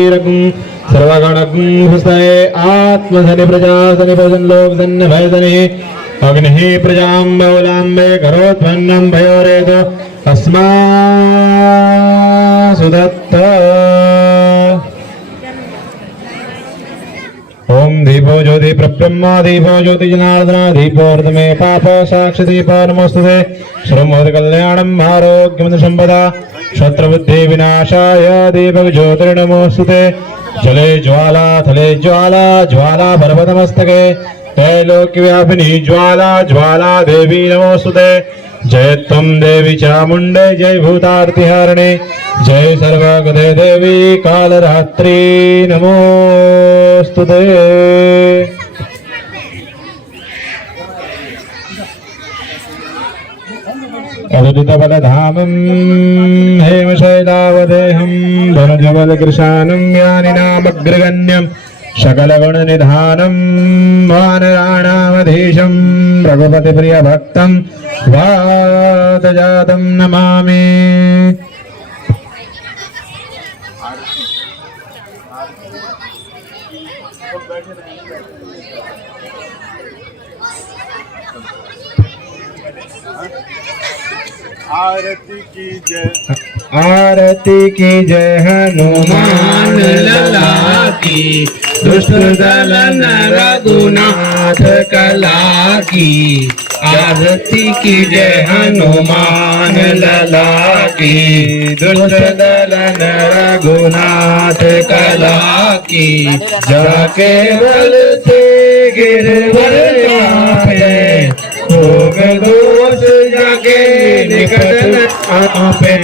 सर्वगणगं हृदये आत्मधनि प्रजाधनि भजन लोक धन्य भयधनि अग्निः प्रजां बहुलाम्बे करोत्पन्नं भयोरेतो अस्मासुदत्त ओम दीपो ज्योति प्रब्रह्मा दीपो ज्योति जनार्दना दीपोर्धमे पाप साक्षि दीपो नमोस्तुते श्रमोद कल्याणं आरोग्यं संपदा शत्रुबुद्धि विनाशाय दीपक ज्योतिर्नमोस्तुते जले ज्वाला थले ज्वाला ज्वाला पर्वतमस्तके त्रैलोक्यव्यापिनी ज्वाला ज्वाला देवी नमोस्तुते जय त्वं देवी चामुण्डे जय भूतार्तिहारिणे जय सर्वगते देवी कालरात्रि नमोस्तुते अवधूतबलधामं हेमशैलावदेहं धनुजबलकृशानं यानिनामग्रगण्यं सकलगुणनिधानं वानराणामधीशं रघुपतिप्रियभक्तं वातजातं नमामि। आरती की जय हनुमान लला की दुष्ट दल रघुनाथ कला की। आरती की जय हनुमान लला की दुष्ट दल रघुनाथ कला की। जाके बल से गिरवर कापे भोग दोष जाके निकट आपे।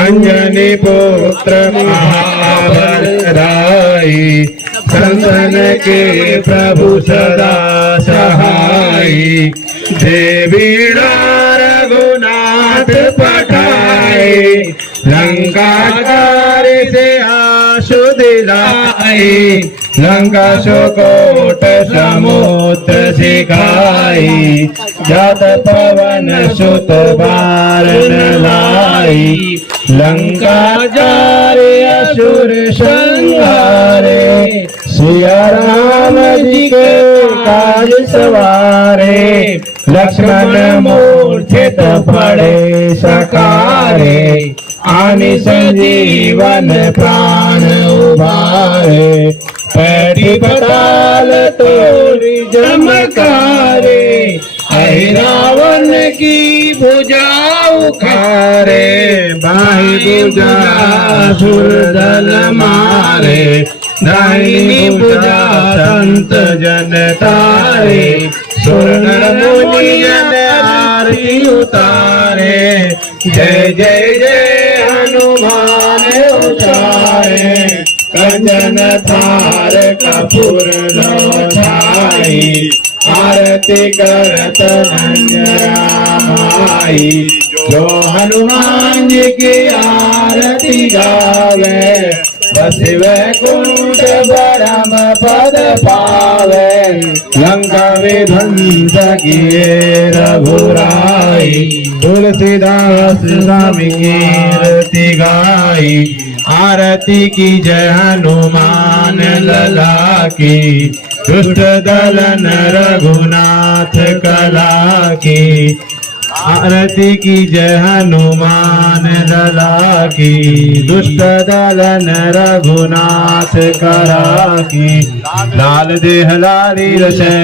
अंजनी पुत्र महाबलदाई संतन के प्रभु सदा सहाई। देवी रघुनाथ पठाए लंका कार्य से आशु दिलाई। लंका शोकोट समुद्र सिखाई जात पवन सुत बारण लाई। लंका जारे असुर संहारे सिया राम जी के काज सवारे। लक्ष्मण मूर्छित पड़े सकारे आनि संजीवन प्राण उबारे। पैठी पताल तोरी जमकारे आई रावण की भुजा उखारे। बाही भुजा सुर दल मारे दाहिनी भुजा संत जन तारे। सुर नर मुनि जन आरती उतारे जय जय जय हनुमान उचारे। कंचन थार कपूर छाई आरती करत नंदरामाई। जो हनुमान जी की आरती गावे बस वैकुंठ परम पद पावे। लंका विध्वंस किए रघुराई तुलसीदास स्वामी की आरती गाई। आरती की जय हनुमान लला की दुष्ट दलन रघुनाथ कला की। आरती की जय हनुमान लला की दुष्ट दलन रघुनाथ कला की। लाल देह लाली रसे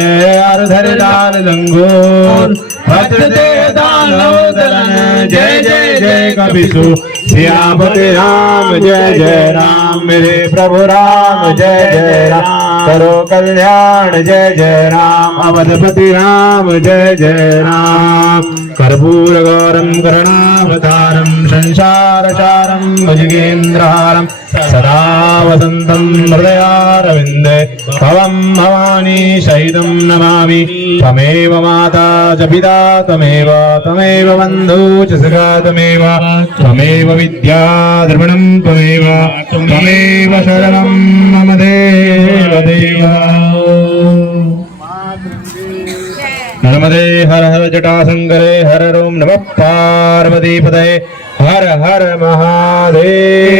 धर लाल लंगोर भद्र देह दानव दलन जय जय जय कपिसु। सियापति राम जय जय राम मेरे प्रभु राम जय जय राम। करो कल्याण जय जय राम अवधपति राम जय जय राम। कर्पूर गौरम करुणावतारम संसार सारम भुजगेन्द्रहारम सदा वसंतं हृदयारविन्दे। भवं भवानी सहितं नमामि। त्वमेव माता च पिता त्वमेव त्वमेव बन्धु च सखा त्वमेव। त्वमेव विद्या द्रविणं त्वमेव त्वमेव शरणं मम देव देव। नर्मदे हर हर जटाशंकरे हर ओम नमः पार्वतीपतये हर हर महादेव।